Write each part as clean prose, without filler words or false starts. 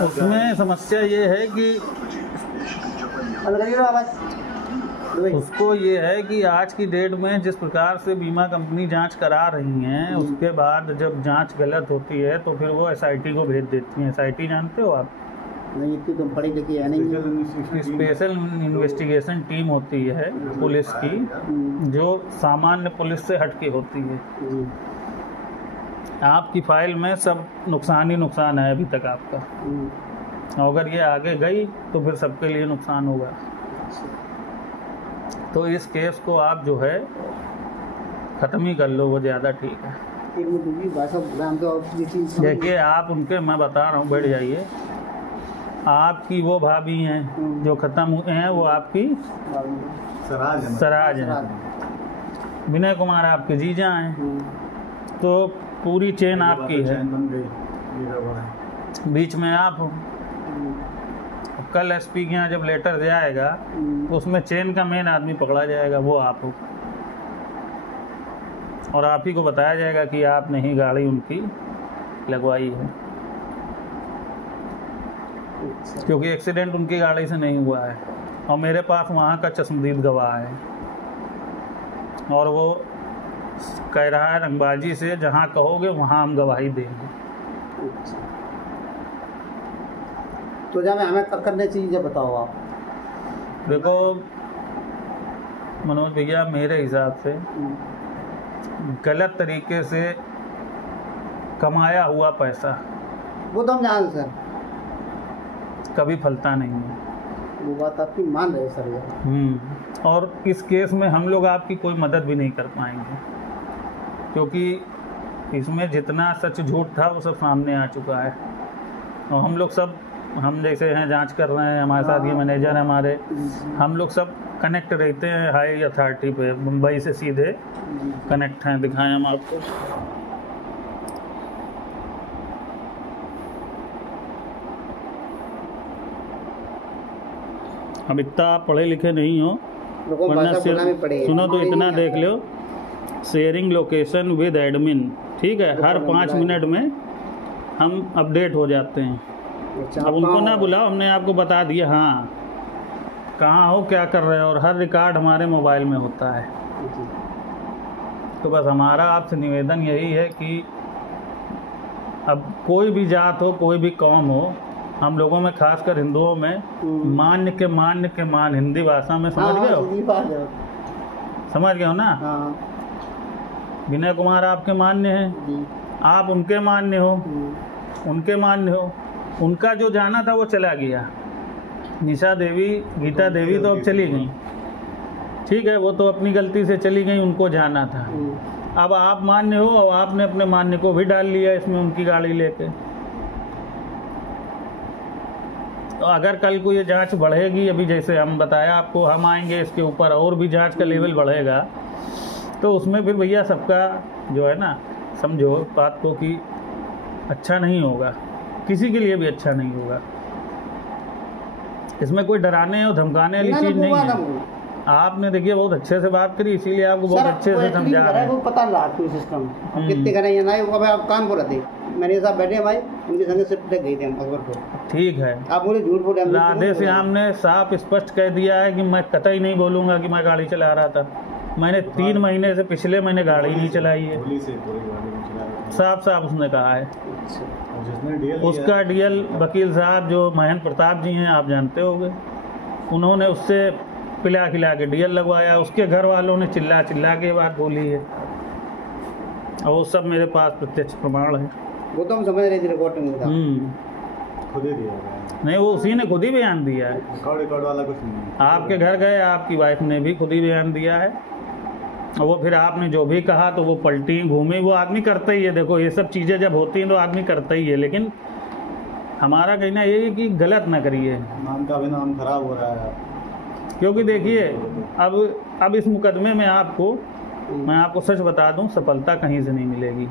उसमें समस्या ये है कि उसको ये है कि आज की डेट में जिस प्रकार से बीमा कंपनी जांच करा रही हैं, उसके बाद जब जांच गलत होती है तो फिर वो एसआईटी को भेज देती हैं। एसआईटी जानते हो आप? नहीं, इतनी तो पढ़ी लिखी है नहीं। स्पेशल इन्वेस्टिगेशन टीम होती है पुलिस की, जो सामान्य पुलिस से हटके होती है। आपकी फाइल में सब नुकसान ही नुकसान है अभी तक आपका, अगर ये आगे गई तो फिर सबके लिए नुकसान होगा। तो इस केस को आप जो है ख़त्म ही कर लो, वो ज़्यादा ठीक है। देखिए आप उनके, मैं बता रहा हूँ, बैठ जाइए। आपकी वो भाभी हैं जो ख़त्म हुए हैं, वो आपकी सराज हैं। विनय कुमार आपके जीजा हैं, तो पूरी चेन आपकी है, बीच में आप हो। कल एसपी के यहाँ जब लेटर जाएगा तो उसमें चेन का मेन आदमी पकड़ा जाएगा, वो आप हो, और आप ही को बताया जाएगा कि आपने ही गाड़ी उनकी लगवाई है, क्योंकि एक्सीडेंट उनकी गाड़ी से नहीं हुआ है और मेरे पास वहाँ का चश्मदीद गवाह है, और वो कह रहा है रंगबाजी से जहाँ कहोगे वहाँ हम गवाही देंगे। तो जब हमें करने चाहिए बताओ आप। देखो मनोज भैया, मेरे हिसाब से गलत तरीके से कमाया हुआ पैसा, वो तो हम जान सर, कभी फलता नहीं है। वो बात आपकी मान रहे सर। और इस केस में हम लोग आपकी कोई मदद भी नहीं कर पाएंगे, क्योंकि इसमें जितना सच झूठ था वो सब सामने आ चुका है, और हम लोग सब, हम जैसे हैं जांच कर रहे हैं, हमारे साथ ये मैनेजर है हमारे, हम लोग सब कनेक्ट रहते हैं हाई अथॉरिटी पे, मुंबई से सीधे कनेक्ट हैं। दिखाएं हम आपको, अब इतना आप पढ़े लिखे नहीं हो, वरना सुनो तो इतना देख लो, शेयरिंग लोकेशन विद एडमिन, ठीक है, हर 5 मिनट में हम अपडेट हो जाते हैं। अब उनको ना बुलाओ, हमने आपको बता दिया हाँ कहाँ हो, क्या कर रहे हो, और हर रिकॉर्ड हमारे मोबाइल में होता है। तो बस हमारा आपसे निवेदन यही है कि अब कोई भी जात हो, कोई भी कौम हो, हम लोगों में खासकर हिंदुओं में मान्य के मान हिंदी भाषा में समझ गए हो? समझ गए हो ना? विनय कुमार आपके मान्य हैं, आप उनके मान्य हो, उनके मान्य हो। उनका जो जाना था वो चला गया, निशा देवी, गीता देवी तो अब चली गई, ठीक है, वो तो अपनी गलती से चली गई, उनको जाना था। अब आप मान्य हो और आपने अपने मान्य को भी डाल लिया इसमें, उनकी गाड़ी लेके। तो अगर कल को ये जांच बढ़ेगी, अभी जैसे हम बताया आपको, हम आएंगे इसके ऊपर और भी जांच का लेवल बढ़ेगा, तो उसमें फिर भैया सबका जो है ना, समझो बात को कि अच्छा नहीं होगा, किसी के लिए भी अच्छा नहीं होगा। इसमें कोई डराने और धमकाने वाली चीज़ नहीं है। आपने देखिए बहुत अच्छे से बात करी, इसीलिए आपको बहुत अच्छे से समझा रहे हैं। वो पता नहीं रहा सिस्टम कितने करें या नहीं, वो अब आप काम को रहते मैंने साहब बैठे भाई, उनके संग से गए थे हम अकबर को। ठीक है, आप बोले झूठ बोले। राधे श्याम ने साफ स्पष्ट कह दिया है कि मैं कतई नहीं बोलूँगा कि मैं गाड़ी चला रहा था। मैंने 3 महीने से पिछले महीने गाड़ी नहीं चलाई है, साफ साफ उसने कहा है। उसका डीएल वकील साहब जो महेंद्र प्रताप जी हैं, आप जानते होंगे, उन्होंने उससे पिला खिला के डीएल लगवाया। उसके घर वालों ने चिल्ला चिल्ला के बात बोली है, और वो सब मेरे पास प्रत्यक्ष प्रमाण है। वो तो हम समझ रहे थे, रिकॉर्ड में था। खुद ही दिया नहीं, वो उसी ने खुद ही बयान दिया है। रिकॉर्ड वाला कुछ नहीं, आपके घर गए, आपकी वाइफ ने भी खुद ही बयान दिया है, और वो फिर आपने जो भी कहा तो वो पलटी घूमी, वो आदमी करता ही है। देखो ये सब चीज़ें जब होती हैं तो आदमी करता ही है, लेकिन हमारा कहना ये है कि गलत ना करिए, नाम का भी नाम खराब हो रहा है। क्योंकि देखिए अब इस मुकदमे में मैं आपको सच बता दूं, सफलता कहीं से नहीं मिलेगी।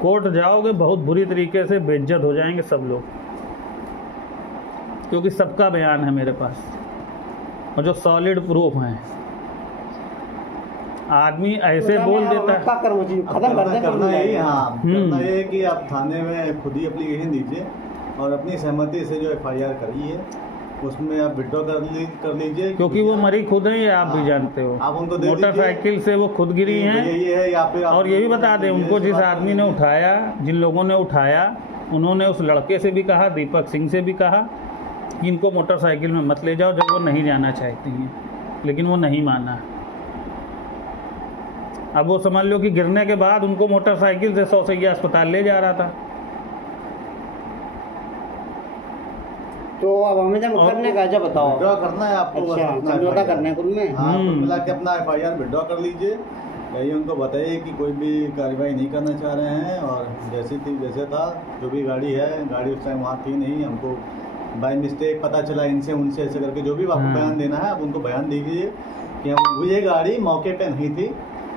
कोर्ट जाओगे, बहुत बुरी तरीके से बेइज्जत हो जाएंगे सब लोग, क्योंकि सबका बयान है मेरे पास, और जो सॉलिड प्रूफ हैं। आदमी ऐसे बोल देता है। कर वो चीज खत्म कर दे करना यही, हाँ करना ये है कि आप थाने में खुद ही एप्लीकेशन दीजिए और अपनी सहमति से जो FIR करी है उसमें आप विड्रॉ कर लीजिए, क्योंकि वो मरी खुद है, ये आप भी जानते हो। आप उनको दे मोटरसाइकिल से वो खुद गिरी हैं। यही है या फिर और ये भी बता दें उनको, जिस आदमी ने उठाया, जिन लोगों ने उठाया, उन्होंने उस लड़के से भी कहा, दीपक सिंह से भी कहा कि इनको मोटरसाइकिल में मत ले जाओ जब वो नहीं जाना चाहती हैं, लेकिन वो नहीं माना। अब वो समझ लो कि गिरने के बाद उनको मोटरसाइकिल से 100 सैया अस्पताल ले जा रहा था। तो अब हमें जब करने का जब बताओ, विड्रॉ करना है आपको। अच्छा, समझौता करने है कुल में। हाँ, कुल मिला के अपना FIR विड्रॉ कर लीजिए। यही उनको बताइए कि कोई भी कार्रवाई नहीं करना चाह रहे हैं और जैसी थी वैसे था, जो भी गाड़ी है, गाड़ी उस टाइम वहाँ थी नहीं, हमको बाय मिस्टेक पता चला इनसे उनसे ऐसे करके, जो भी आपको बयान देना है आप उनको बयान दीजिए कि हम वो ये गाड़ी मौके पे नहीं थी,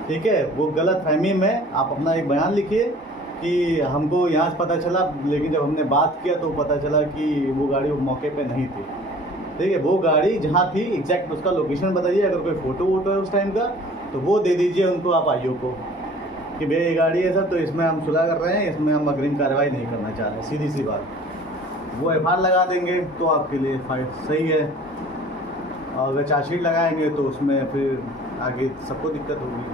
ठीक है। वो गलत फहमी में आप अपना एक बयान लिखिए कि हमको यहाँ से पता चला, लेकिन जब हमने बात किया तो पता चला कि वो गाड़ी वो मौके पे नहीं थी, ठीक है। वो गाड़ी जहाँ थी एग्जैक्ट उसका लोकेशन बताइए, अगर कोई फ़ोटो वोटो है उस टाइम का तो वो दे दीजिए उनको आप आईओ को कि भैया ये गाड़ी है सर, तो इसमें हम सुलह कर रहे हैं, इसमें हम अग्रिम कार्रवाई नहीं करना चाह रहे हैं, सीधी सी बात। वो FIR लगा देंगे तो आपके लिए सही है, और अगर चार्जशीट लगाएंगे तो उसमें फिर आगे सबको दिक्कत होगी,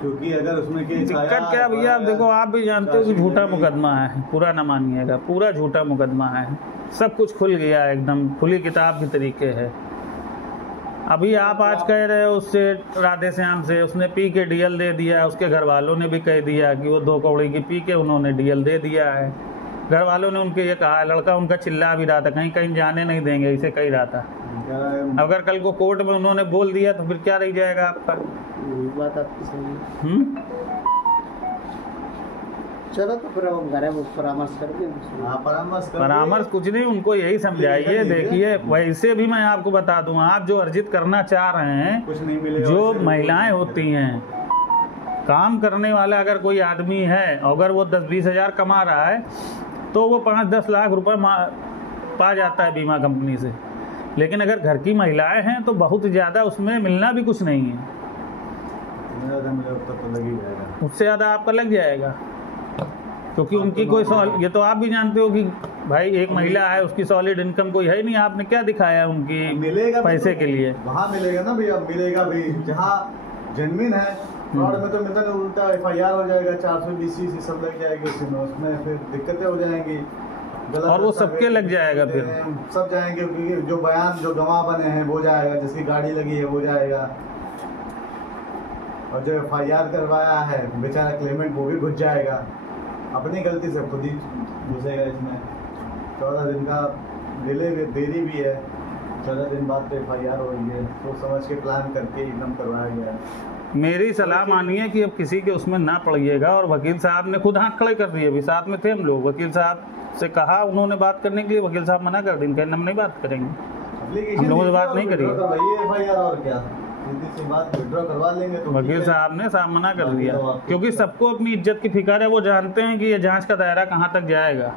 क्योंकि अगर उसमें केस आया, दिक्कत क्या भैया, आप देखो, आप भी जानते हो कि झूठा मुकदमा है, पूरा न मानिएगा, पूरा झूठा मुकदमा है, सब कुछ खुल गया, एकदम खुली किताब के तरीके है। अभी आप आज कह रहे हो उससे, राधे श्याम से, उसने पी के DL दे दिया, उसके घर वालों ने भी कह दिया कि वो 2 कौड़ी की पी के उन्होंने DL दे दिया है। घर वालों ने उनके ये कहा, लड़का उनका चिल्ला भी रहा था, कहीं कहीं जाने नहीं देंगे, इसे कह रहा था। अगर कल को कोर्ट में उन्होंने बोल दिया तो फिर क्या रह जाएगा आपका? बात आपकी सही है। चलो तो फिर हम घर वो परामर्श करके, परामर्श कुछ नहीं, उनको यही समझाइए। देखिए, वैसे भी मैं आपको बता दूं, आप जो अर्जित करना चाह रहे हैं, कुछ नहीं मिलेगा। जो महिलाएं होती हैं, काम करने वाला अगर कोई आदमी है, अगर वो 10-20 हज़ार कमा रहा है तो वो 5-10 लाख रुपए पा जाता है बीमा कंपनी से। लेकिन अगर घर की महिलाएं हैं तो बहुत ज़्यादा उसमें मिलना भी कुछ नहीं है, उससे ज़्यादा आपका लग जाएगा, क्योंकि उनकी कोई ये तो आप भी जानते हो कि भाई एक महिला है, उसकी सॉलिड इनकम कोई है ही नहीं। आपने क्या दिखाया उनकी मिलेगा पैसे के लिए? वहाँ मिलेगा ना भैया, मिलेगा भी जहाँ जमीन है। फ्रॉड में तो मिलता नहीं, उल्टा FIR हो जाएगा, 420 सब लग जाएगी उसमें फिर दिक्कतें हो जाएंगी, और वो सबके लग जाएगा, फिर सब जाएंगे, क्योंकि जो बयान जो गवाह बने हैं वो जाएगा, जिसकी गाड़ी लगी है वो जाएगा, और जो FIR करवाया है बेचारा क्लेमेंट वो भी घुस जाएगा, अपनी गलती से खुद ही घुसेगा इसमें। 14 दिन का देरी भी है, 14 दिन बाद तो FIR हो रही है, तो समझ के प्लान करके एकदम करवाया गया है। मेरी सलाह मानिए कि अब किसी के उसमें ना पड़िएगा। और वकील साहब ने खुद हाथ खड़े कर दिए, अभी साथ में थे हम लोग, वकील साहब से कहा उन्होंने बात करने के लिए, वकील साहब मना कर देंगे, हम नहीं बात करेंगे, हम लोगों से बात नहीं करिए। और क्या बात विड्रॉ करवा लेंगे तो वकील साहब ने साफ मना कर दिया, क्योंकि सबको अपनी इज्जत की फिक्र है, वो जानते हैं कि ये जांच का दायरा कहाँ तक जाएगा।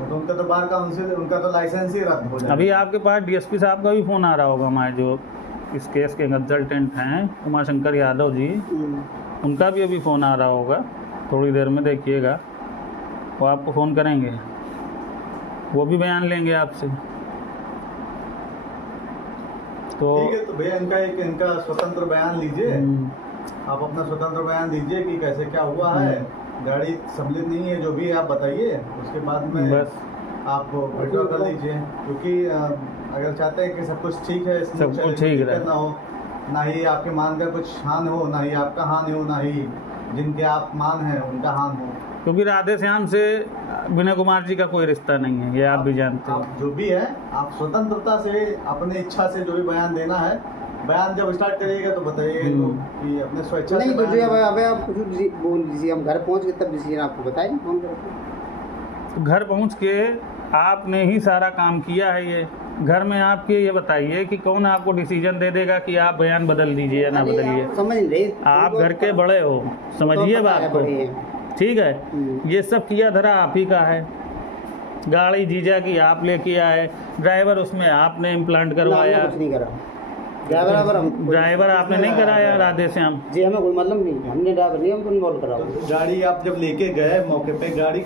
तो उनका तो बार काउंसिल, उनका तो लाइसेंस ही रद्द हो जाएगा। अभी आपके पास DSP साहब का भी फ़ोन आ रहा होगा, हमारे जो इस केस के कंसल्टेंट हैं उमाशंकर यादव जी, उनका भी अभी फ़ोन आ रहा होगा, थोड़ी देर में देखिएगा, वो आपको फ़ोन करेंगे, वो भी बयान लेंगे आपसे। तो ठीक है, तो भैया इनका स्वतंत्र बयान लीजिए, आप अपना स्वतंत्र बयान दीजिए कि कैसे क्या हुआ है, गाड़ी सम्मिलित नहीं है, जो भी है आप बताइए, उसके बाद में बस आप विड्रॉ कर लीजिए, क्योंकि अगर चाहते हैं कि सब कुछ ठीक है, सब कुछ ठीक रहे, ना हो, ना ही आपके मान का कुछ हानि हो, ना ही आपका हानि हो, ना ही जिनके आप मान हैं उनका हानि हो, क्योंकि राधे श्याम से विनय कुमार जी का कोई रिश्ता नहीं है, ये आप भी जानते हैं। जो भी है आप स्वतंत्रता से, अपने इच्छा से जो भी बयान देना है, बयान जब स्टार्ट करिएगा तो बताइए तो कि अपने स्वेच्छा नहीं तो जो अब आप कुछ बोल दीजिए, हम घर पहुंच के तब डिसीजन आपको बताएंगे फोन करके। घर पहुंच के आपने ही सारा काम किया है, ये घर में आपके ये बताइए कि कौन आपको डिसीजन दे देगा कि आप बयान बदल दीजिए या ना बदलिए। समझ रहे, आप घर के बड़े हो, समझिए बात को, ठीक है। ये सब किया धरा आप ही का है, गाड़ी जीजा की आप लेके आए, ड्राइवर उसमें आपने इम्प्लांट करवाया, कुछ नहीं करा, ड्राइवर आपने नहीं कराया राधे श्याम? जी हमें कोई मतलब नहीं, हमने ड्राइवर नहीं हमको इन्वॉल्व करा। तो गाड़ी आप जब लेके गए मौके पे, गाड़ी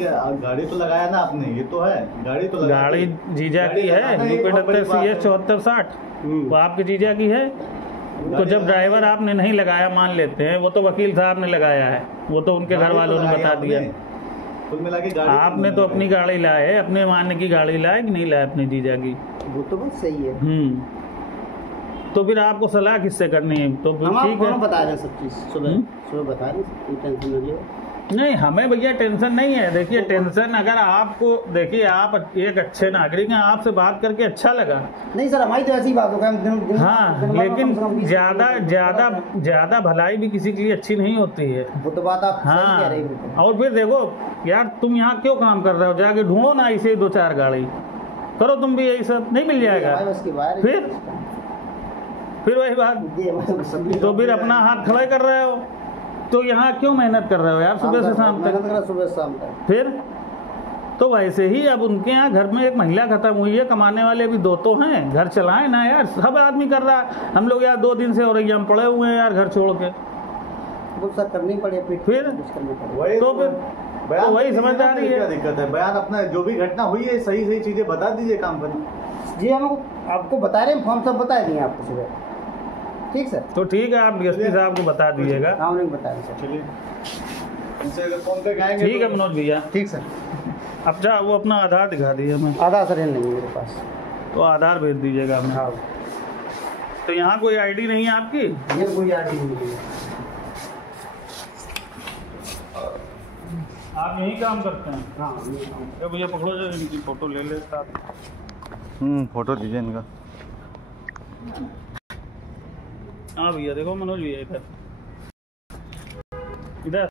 तो लगाया ना आपने, ये तो है गाड़ी तो लगाया। गाड़ी जीजा की है, CS 7460 वो आपके जीजा की है। तो जब ड्राइवर आपने नहीं लगाया मान लेते हैं, वो तो वकील साहब ने लगाया है, वो तो उनके घर वालों ने बता दिया। कुल मिला के गाड़ी आपने तो अपनी गाड़ी लाए, अपने मानने की गाड़ी लाए कि नहीं लाए अपनी जीजा की? वो तो बहुत सही है। तो फिर आपको सलाह किससे करनी है? तो ठीक है, बता रहे सब चीज़ सुबह बता रहे, टेंशन न लियो। नहीं हमें भैया टेंशन नहीं है। देखिए टेंशन अगर आपको, देखिए आप एक अच्छे नागरिक हैं, आपसे बात करके अच्छा लगा। नहीं सर हमारी तो ऐसी बात हो। हाँ लेकिन ज़्यादा भलाई भी किसी के लिए अच्छी नहीं होती है। वो तो बात आप हाँ कह रही हो। और फिर देखो यार, तुम यहाँ क्यों काम कर रहे हो? जाके ढूंढो ना ऐसे 2-4 गाड़ी करो, तुम भी यही सब नहीं मिल जाएगा। फिर वही बात, तो फिर अपना हाथ खड़ा कर रहे हो। तो यहाँ क्यों मेहनत कर रहे हो यार सुबह से शाम तक? फिर तो वैसे ही अब उनके यहाँ घर में एक महिला खत्म हुई है, कमाने वाले भी 2 तो हैं, घर चलाएं ना यार। सब आदमी कर रहा है, हम लोग यार 2 दिन से और हम पड़े हुए हैं यार घर छोड़ के। वो सब करनी पड़े फिर तो वही समझदारी है। क्या दिक्कत है? बयान अपना जो भी घटना हुई है सही चीजें बता दीजिए काम करना। जी हम आपको बता रहे हैं, फॉर्म सब बता दिए आपको सुबह। ठीक सर, तो ठीक है, आप DSP साहब को बता दीजिएगा। नहीं बताया सर। चलिए इनसे फोन पे कहेंगे। ठीक है मनोज भैया। ठीक सर। अब जा वो अपना आधार दिखा दीजिए हमें। आधार सर नहीं है मेरे पास। तो आधार भेज दीजिएगा हमें। हाँ। तो यहाँ कोई ID नहीं है आपकी? ये कोई ID नहीं है। आप यहीं काम करते हैं? हाँ भैया पकड़ो, जो इनकी फ़ोटो ले ले साहब। फोटो दीजिए इनका। हाँ भैया देखो मनोज भैया इधर